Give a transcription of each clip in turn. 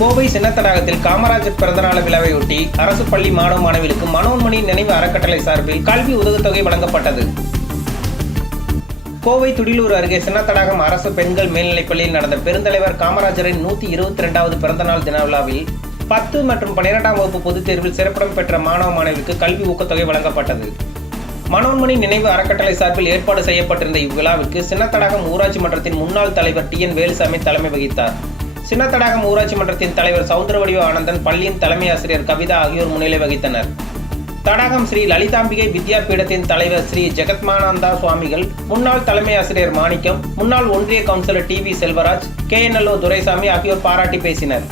கோவை சின்னத்தடாகத்தில் காமராஜர் பிறந்தநாள் விழாவையொட்டி அரசு பள்ளி மாணவ மாணவிகளுக்கு மனோன்மணி நினைவு அறக்கட்டளை சார்பில் கல்வி உதவித்தொகை வழங்கப்பட்டது. கோவை துடிலூர் அருகே சின்னத்தடாகம் அரசு பெண்கள் மேல்நிலைப்பள்ளியில் நடந்த பெருந்தலைவர் காமராஜரின் நூத்தி இருபத்தி ரெண்டாவது பிறந்தநாள் தின விழாவில் பத்து மற்றும் பன்னிரெண்டாம் வகுப்பு பொதுத் தேர்வில் சிறப்பிடம் பெற்ற மாணவ மாணவிக்கு கல்வி ஊக்கத்தொகை வழங்கப்பட்டது. மனோன்மணி நினைவு அறக்கட்டளை சார்பில் ஏற்பாடு செய்யப்பட்டிருந்த இவ்விழாவிற்கு சின்னத்தடாகம் ஊராட்சி மன்றத்தின் முன்னாள் தலைவர் டி என் வேலுசாமி தலைமை வகித்தார். சின்னத்தடாகம் ஊராட்சி மன்றத்தின் தலைவர் சவுந்தரவடிவ ஆனந்தன் பள்ளியின் தலைமை ஆசிரியர் கவிதா ஆகியோர் முன்னிலை வகித்தனர். தடாகம் ஸ்ரீ லலிதாம்பிகை வித்யா பீடத்தின் தலைவர் ஸ்ரீ ஜெகத்மானந்தா சுவாமிகள் முன்னாள் தலைமை ஆசிரியர் மாணிக்கம் முன்னாள் ஒன்றிய councillor T V Selvaraj K N Duraisamy ஆகியோர் பாராட்டி பேசினர்.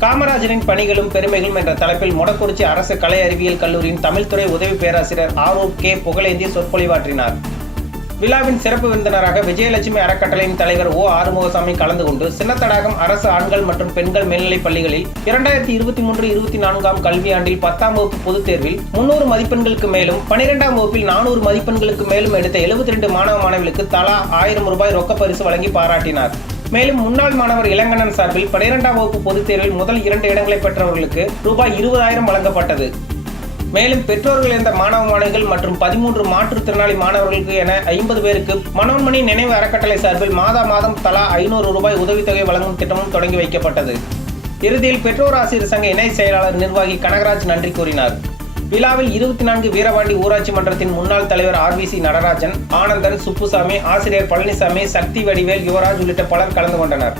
காமராஜரின் பணிகளும் பெருமைகளும் என்ற தலைப்பில் மொடக்குறிச்சி அரசு கலை அறிவியல் கல்லூரியின் தமிழ்துறை உதவி பேராசிரியர் ஆரூப் கே புகழேந்தி சொற்பொழிவாற்றினார். விழாவின் சிறப்பு விருந்தினராக விஜயலட்சுமி அறக்கட்டளையின் தலைவர் ஓ. ஆறுமுகசாமி கலந்து கொண்டு சின்னத்தடாகம் அரசு ஆண்கள் மற்றும் பெண்கள் மேல்நிலைப் பள்ளிகளில் இரண்டாயிரத்தி இருபத்தி மூன்று இருபத்தி நான்காம் கல்வியாண்டில் பத்தாம் வகுப்பு பொதுத் தேர்வில் முன்னூறு மதிப்பெண்களுக்கு மேலும் பனிரெண்டாம் வகுப்பில் நானூறு மதிப்பெண்களுக்கு மேலும் எடுத்த எழுபத்தி ரெண்டு மாணவ மாணவிகளுக்கு தலா ஆயிரம் ரூபாய் ரொக்க பரிசு வழங்கி பாராட்டினார். மேலும் முன்னாள் மாணவர் இளங்கண்ணன் சார்பில் பனிரெண்டாம் வகுப்பு பொதுத் தேர்வில் முதல் இரண்டு இடங்களை பெற்றவர்களுக்கு ரூபாய் இருபதாயிரம் வழங்கப்பட்டது. மேலும் பெற்றோர்கள் இருந்த மாணவ மாணவிகள் மற்றும் பதிமூன்று மாற்றுத்திறனாளி மாணவர்களுக்கு என ஐம்பது பேருக்கு மனோன்மணி நினைவு அறக்கட்டளை சார்பில் மாதா மாதம் தலா ஐநூறு ரூபாய் உதவித்தொகை வழங்கும் திட்டமும் தொடங்கி வைக்கப்பட்டது. இறுதியில் பெற்றோர் ஆசிரியர் சங்க இணை செயலாளர் நிர்வாகி கனகராஜ் நன்றி கூறினார். விழாவில் இருபத்தி நான்கு வீரபாண்டி ஊராட்சி மன்றத்தின் முன்னாள் தலைவர் ஆர் சி நடராஜன் ஆனந்தன் சுப்புசாமி ஆசிரியர் பழனிசாமி சக்தி வடிவேல் யுவராஜ் உள்ளிட்ட பலர் கலந்து கொண்டனர்.